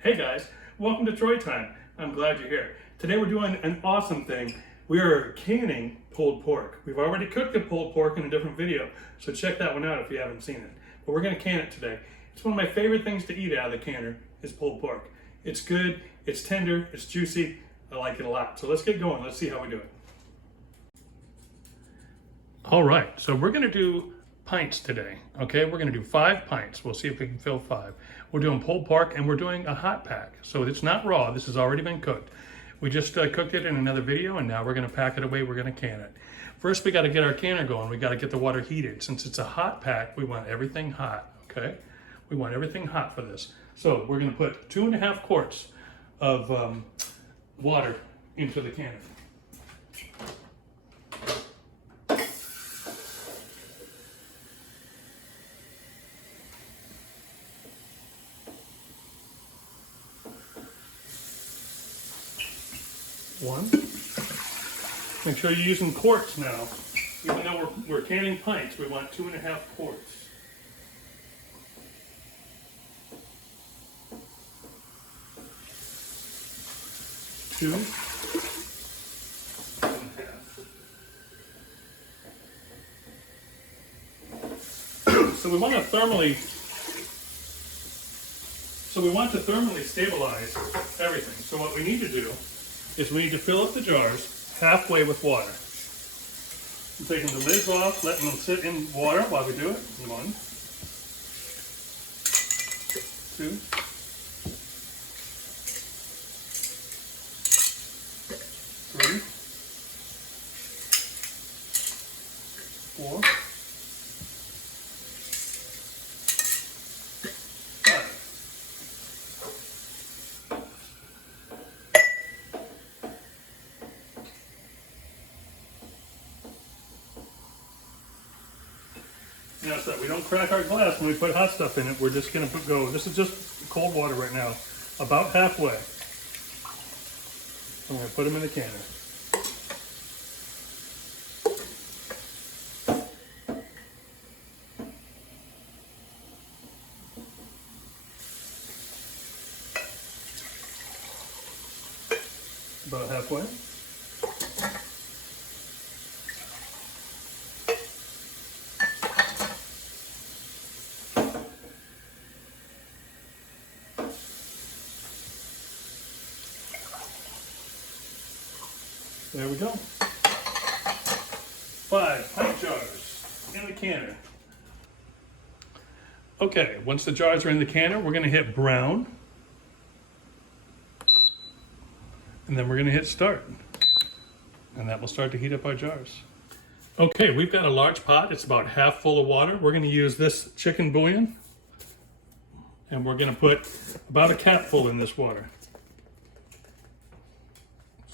Hey guys, welcome to Troy Time. I'm glad you're here. Today we're doing an awesome thing. We are canning pulled pork. We've already cooked the pulled pork in a different video, so check that one out if you haven't seen it. But we're gonna can it today. It's one of my favorite things to eat out of the canner is pulled pork. It's good, it's tender, it's juicy. I like it a lot. So let's get going. Let's see how we do it. All right, so we're gonna do pints today, okay? We're gonna do 5 pints. We'll see if we can fill 5. We're doing pulled pork and we're doing a hot pack. So it's not raw, this has already been cooked. We just cooked it in another video and now we're gonna pack it away, we're gonna can it. First we gotta get our canner going, we gotta get the water heated. Since it's a hot pack, we want everything hot, okay? We want everything hot for this. So we're gonna put 2.5 quarts of water into the canner. One. Make sure you're using quarts now. Even though we're canning pints, we want 2.5 quarts. Two. 2.5. So we want to thermally stabilize everything. So what we need to do is we need to fill up the jars halfway with water. I'm taking the lids off, letting them sit in water while we do it. 1, 2, 3, 4, 5. Now so that we don't crack our glass when we put hot stuff in it, we're just going to go, this is just cold water right now, about halfway. I'm going to put them in the canner. About halfway. There we go. 5 pint jars in the canner. Okay, once the jars are in the canner, we're going to hit brown. And then we're going to hit start. And that will start to heat up our jars. Okay, we've got a large pot. It's about half full of water. We're going to use this chicken bouillon. And we're going to put about a capful in this water.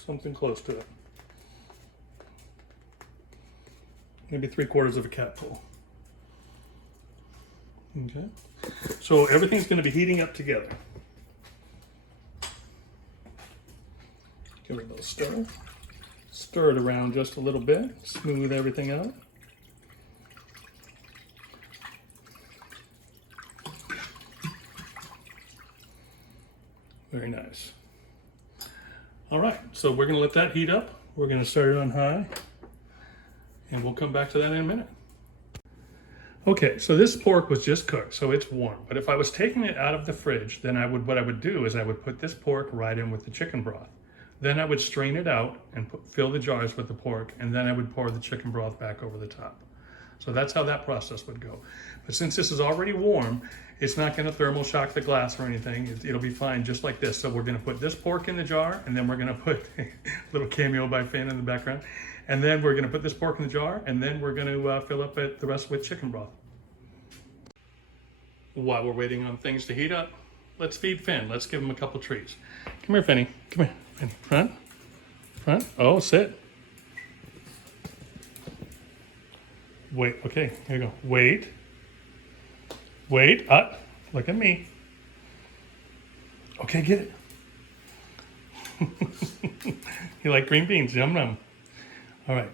Something close to it. Maybe 3/4 of a capful. Okay. So everything's going to be heating up together. Give it a little stir. Stir it around just a little bit. Smooth everything out. Very nice. All right, so we're going to let that heat up. We're going to start it on high. And we'll come back to that in a minute. Okay, so this pork was just cooked, so it's warm. But if I was taking it out of the fridge, then what I would do is I would put this pork right in with the chicken broth. Then I would strain it out and fill the jars with the pork, and then I would pour the chicken broth back over the top. So that's how that process would go. But since this is already warm, it's not going to thermal shock the glass or anything. It'll be fine just like this. So we're going to put this pork in the jar, and then we're going to put a little cameo by Fan in the background. And then we're going to put this pork in the jar, and then we're going to fill up the rest with chicken broth. While we're waiting on things to heat up, let's feed Finn. Let's give him a couple treats. Come here, Finny. Come here. Finn. Front. Front. Oh, sit. Wait. Okay, here you go. Wait. Wait. Look at me. Okay, get it. You like green beans? Yum yum. All right,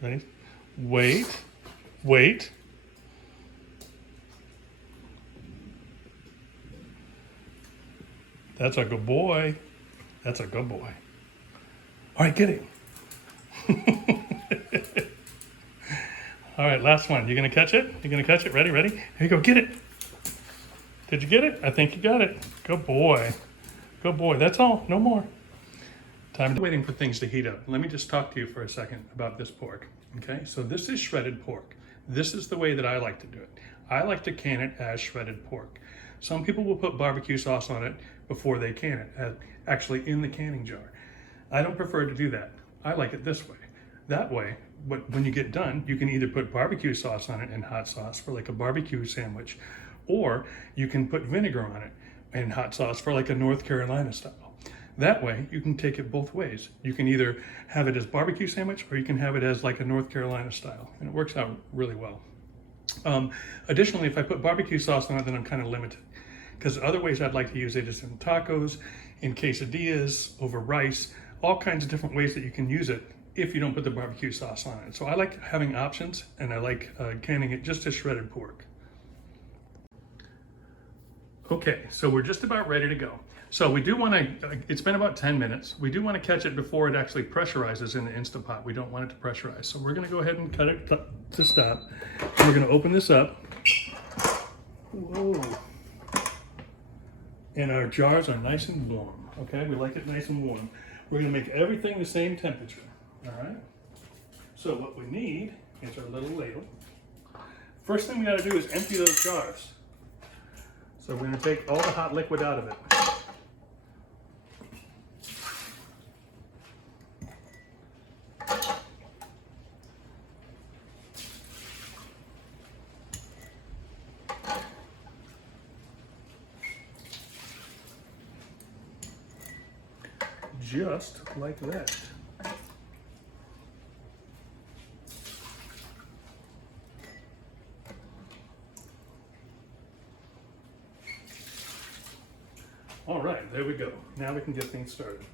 ready? Wait, wait. That's a good boy. That's a good boy. All right, get it. All right, last one. You gonna catch it? You gonna catch it? Ready, ready? Here you go, get it. Did you get it? I think you got it. Good boy. Good boy. That's all, no more. Time to waiting for things to heat up. Let me just talk to you for a second about this pork. Okay, so this is shredded pork. This is the way that I like to do it. I like to can it as shredded pork. Some people will put barbecue sauce on it before they can it, actually in the canning jar. I don't prefer to do that. I like it this way. That way, when you get done, you can either put barbecue sauce on it and hot sauce for like a barbecue sandwich, or you can put vinegar on it and hot sauce for like a North Carolina style. That way, you can take it both ways. You can either have it as barbecue sandwich, or you can have it as like a North Carolina style, and it works out really well. Additionally, if I put barbecue sauce on it, then I'm kind of limited, because other ways I'd like to use it is in tacos, in quesadillas, over rice, all kinds of different ways that you can use it if you don't put the barbecue sauce on it. So I like having options, and I like canning it just as shredded pork. Okay, so we're just about ready to go. So we do want to, it's been about 10 minutes. We do want to catch it before it actually pressurizes in the Instant Pot. We don't want it to pressurize. So we're going to go ahead and cut it to stop. And we're going to open this up. Whoa. And our jars are nice and warm. Okay, we like it nice and warm. We're going to make everything the same temperature. All right. So what we need is our little ladle. First thing we got to do is empty those jars. So we're going to take all the hot liquid out of it. Just like that. All right, there we go. Now we can get things started.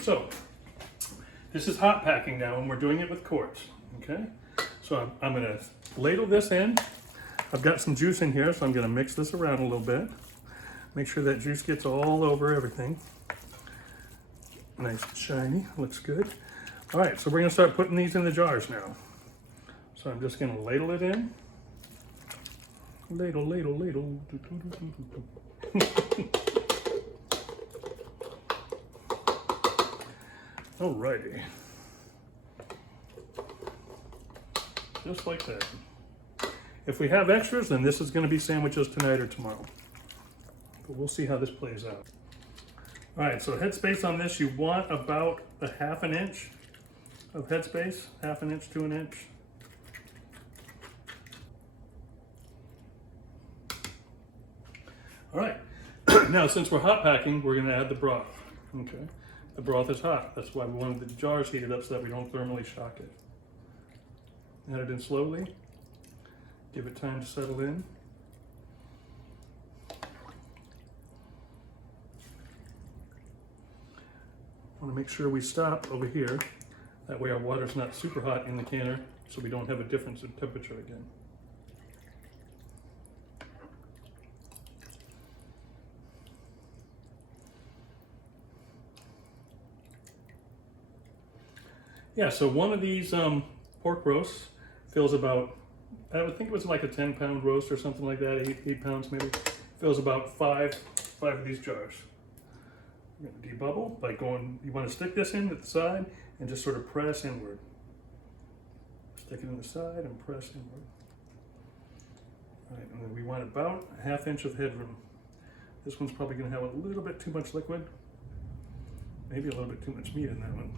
So, this is hot packing now, and we're doing it with quarts, okay? So I'm gonna ladle this in. I've got some juice in here, so I'm gonna mix this around a little bit. Make sure that juice gets all over everything. Nice and shiny, looks good. All right, so we're gonna start putting these in the jars now. So I'm just gonna ladle it in. Ladle, ladle, ladle. Alrighty. Just like that. If we have extras, then this is gonna be sandwiches tonight or tomorrow. But we'll see how this plays out. All right, so headspace on this, you want about a ½ an inch of headspace, ½ an inch to an inch. All right, now since we're hot packing, we're gonna add the broth, okay? The broth is hot. That's why we wanted the jars heated up so that we don't thermally shock it. Add it in slowly. Give it time to settle in. Want to make sure we stop over here. That way our water's not super hot in the canner, so we don't have a difference in temperature again. Yeah, so one of these pork roasts fills about, I would think it was like a 10-pound roast or something like that, 8 pounds maybe. Fills about five of these jars. You're going to debubble by going, you want to stick this in at the side and just sort of press inward. Stick it in the side and press inward. All right, and then we want about a ½ inch of headroom. This one's probably going to have a little bit too much liquid. Maybe a little bit too much meat in that one.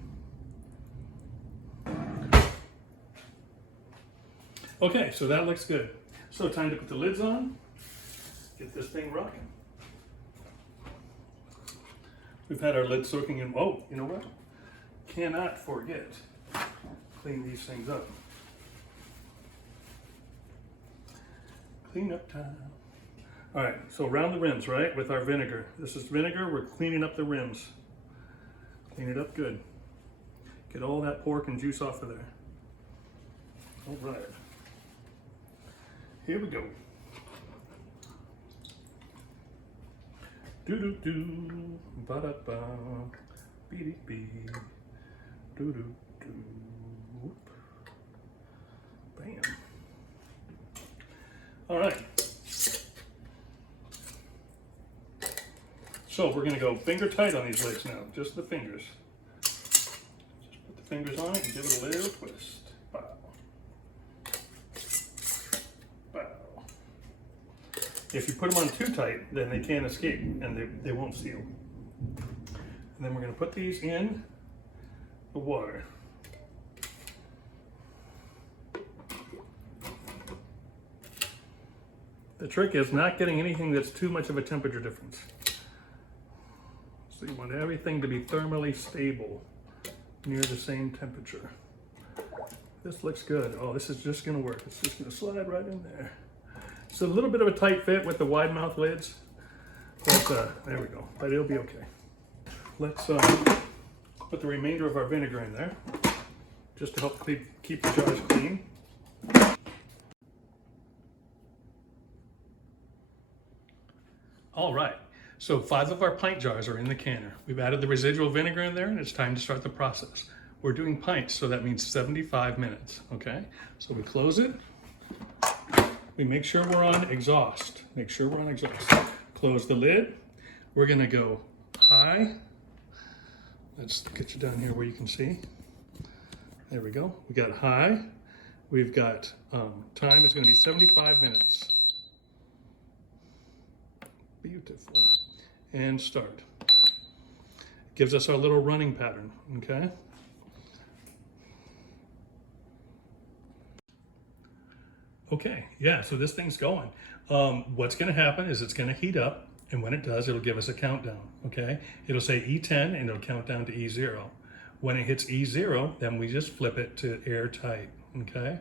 Okay, so that looks good. So time to put the lids on, get this thing rocking. We've had our lids soaking in, oh, you know what? Cannot forget, clean these things up. Clean up time. All right, so around the rims, right, with our vinegar. This is vinegar, we're cleaning up the rims. Clean it up good. Get all that pork and juice off of there. All right. Here we go. Do do do, ba da ba, bee dee bee, do do do, whoop, bam. All right. So we're gonna go finger tight on these legs now, just the fingers. Just put the fingers on it and give it a little twist. Bow. Bow. If you put them on too tight, then they can't escape and they won't seal. And then we're gonna put these in the water. The trick is not getting anything that's too much of a temperature difference. So you want everything to be thermally stable, near the same temperature. This looks good. Oh, this is just gonna work. It's just gonna slide right in there. It's a little bit of a tight fit with the wide mouth lids, but there we go, but it'll be okay. Let's put the remainder of our vinegar in there, just to help keep the jars clean. All right. So 5 of our pint jars are in the canner. We've added the residual vinegar in there and it's time to start the process. We're doing pints, so that means 75 minutes, okay? So we close it. We make sure we're on exhaust. Make sure we're on exhaust. Close the lid. We're gonna go high. Let's get you down here where you can see. There we go. We got high. We've got time is gonna be 75 minutes. Beautiful. And start. Gives us our little running pattern, okay? Okay, yeah, so this thing's going. What's gonna happen is it's gonna heat up, and when it does, it'll give us a countdown, okay? It'll say E10 and it'll count down to E0. When it hits E0, then we just flip it to airtight, okay?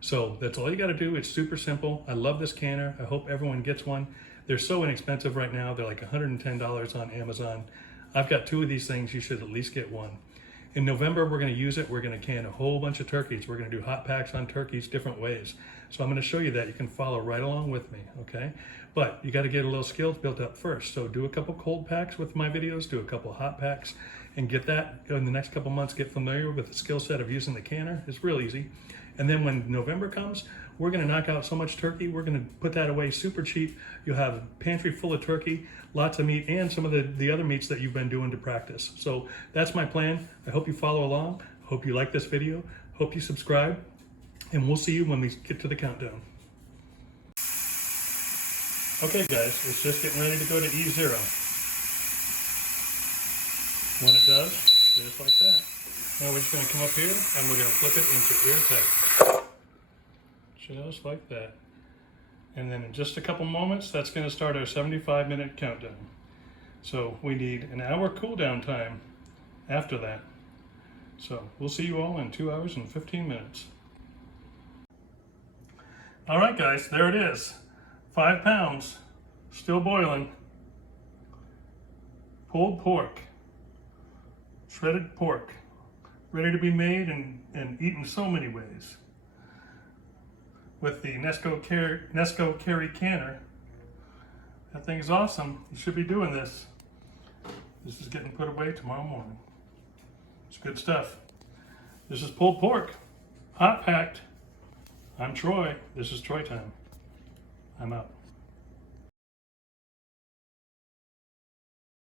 So that's all you gotta do. It's super simple. I love this canner. I hope everyone gets one. They're so inexpensive right now. They're like $110 on Amazon. I've got 2 of these things. You should at least get one. In November, we're gonna use it. We're gonna can a whole bunch of turkeys. We're gonna do hot packs on turkeys different ways. So I'm gonna show you that. You can follow right along with me, okay? But you gotta get a little skills built up first. So do a couple cold packs with my videos, do a couple hot packs, and get that in the next couple months, get familiar with the skill set of using the canner. It's real easy. And then when November comes, we're gonna knock out so much turkey, we're gonna put that away super cheap. You'll have a pantry full of turkey, lots of meat, and some of the other meats that you've been doing to practice. So that's my plan. I hope you follow along. Hope you like this video. Hope you subscribe. And we'll see you when we get to the countdown. Okay guys, it's just getting ready to go to E0. When it does, just like that. Now we're just gonna come up here and we're gonna flip it into airtight. Just like that. And then in just a couple moments, that's gonna start our 75-minute countdown. So we need an hour cool down time after that. So we'll see you all in 2 hours and 15 minutes. All right guys, there it is. 5 pounds, still boiling. Pulled pork, shredded pork, ready to be made and eaten so many ways. With the Nesco Carey Canner. That thing's awesome. You should be doing this. This is getting put away tomorrow morning. It's good stuff. This is pulled pork, hot packed. I'm Troy. This is Troy time. I'm out.